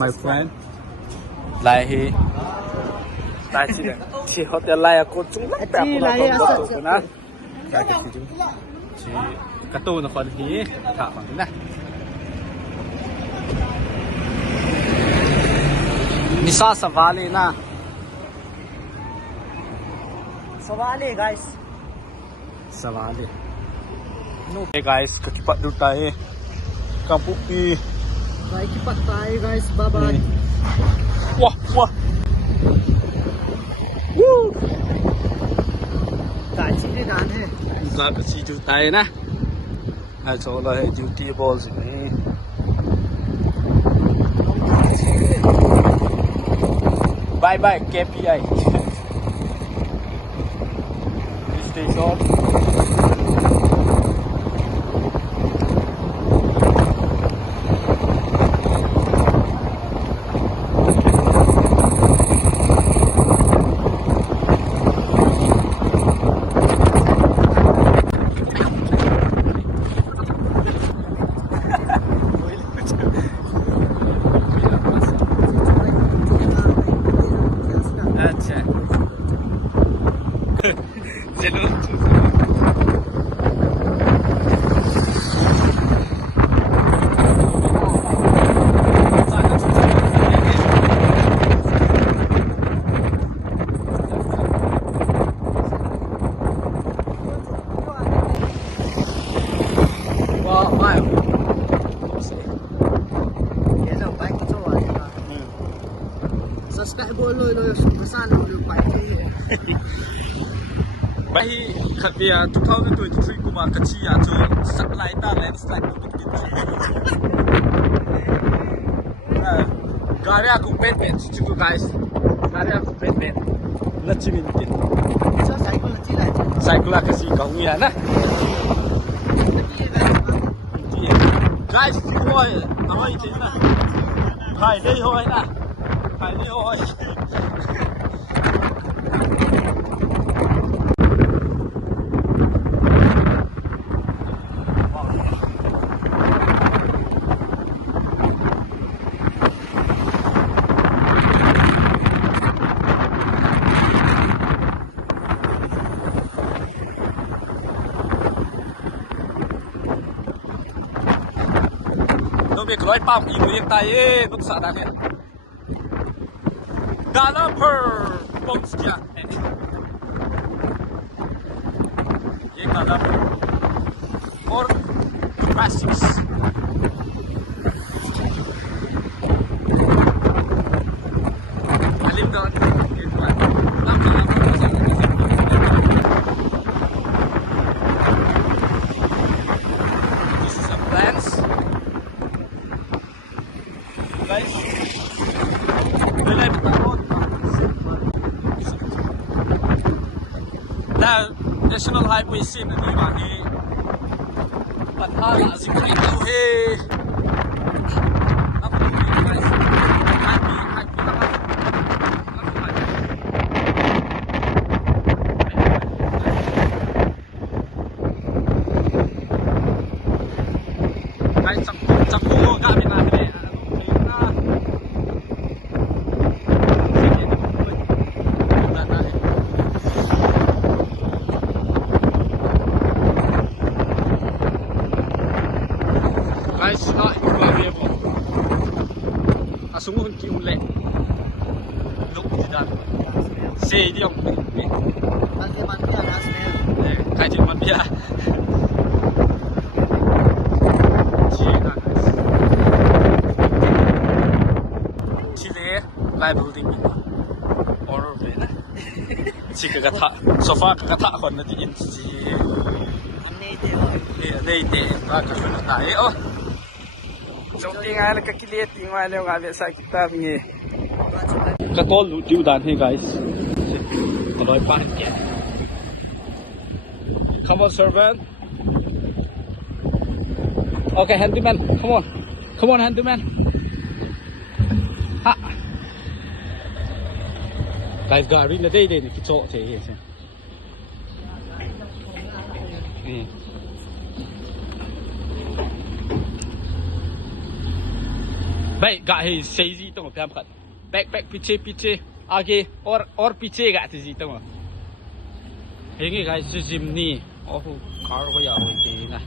My friend, lai hi, lai chi hotel lai aku chung nak tak pula kau tu na. Lai ke situ, chi katu nak kau ni, tak faham na. Nisa Savali na. Savali guys. Savali. No. Hey guys, kakipat dulu tayo. Kampupi. Bye cepat tayo guys, bye bye. Wah, wah. Woo. Tại chi đi đàn thế. Lại phải chi tay nè. Ai cho lại duty balls này. Bye bye KPI. Station. Subscribe boleh lo pesan lo pai ke. Bahi khatia 2023 kuma kachia jo satlai ta landslide ko bitin. Garia ku pet chiku guys. Garia ku pet lachimin tin. Sa cycle lachi lai. Cycle ka si ka hu ya na. Guys, boy, awai tin na. Khai dei hoi na. Khai dei hoi. Việc lối bao im liên tay ấy cũng sợ đáng hết. Galloper Bonskia. Ye Galloper. Or Classics. Alim doon. This is a plans. Guys, nilai bertarung. Now, National Highway sin ni mahi. Pathala singkai tu he. Apa ni guys? Happy banget. Guys, campur gak bina ni. Guys, not incredible. Asungguh kiu le. Look tidak. Say dia. Bagi manusia asli. Kaji manusia. Cina guys. Cina live building. Horror beda. Cika kata sofa kata kon nanti inci. Amne dia. Đây để ta cần phải tải ô. Trong tiếng ai là các cái liệt tiếng ai leo ngài sai kita punya. Các con lũ tiêu đàn hey guys. Nói bạn kìa. Come on servant. Okay handyman, come on. Come on handyman. Ha. Guys gari là đây đây cái chỗ thế xem. Baik, gak he seizi tengok pihak kat. Back piche. आगे और पीछे गए थे जी तंग हेंगे guys gym नी ओह कार को या होई के ना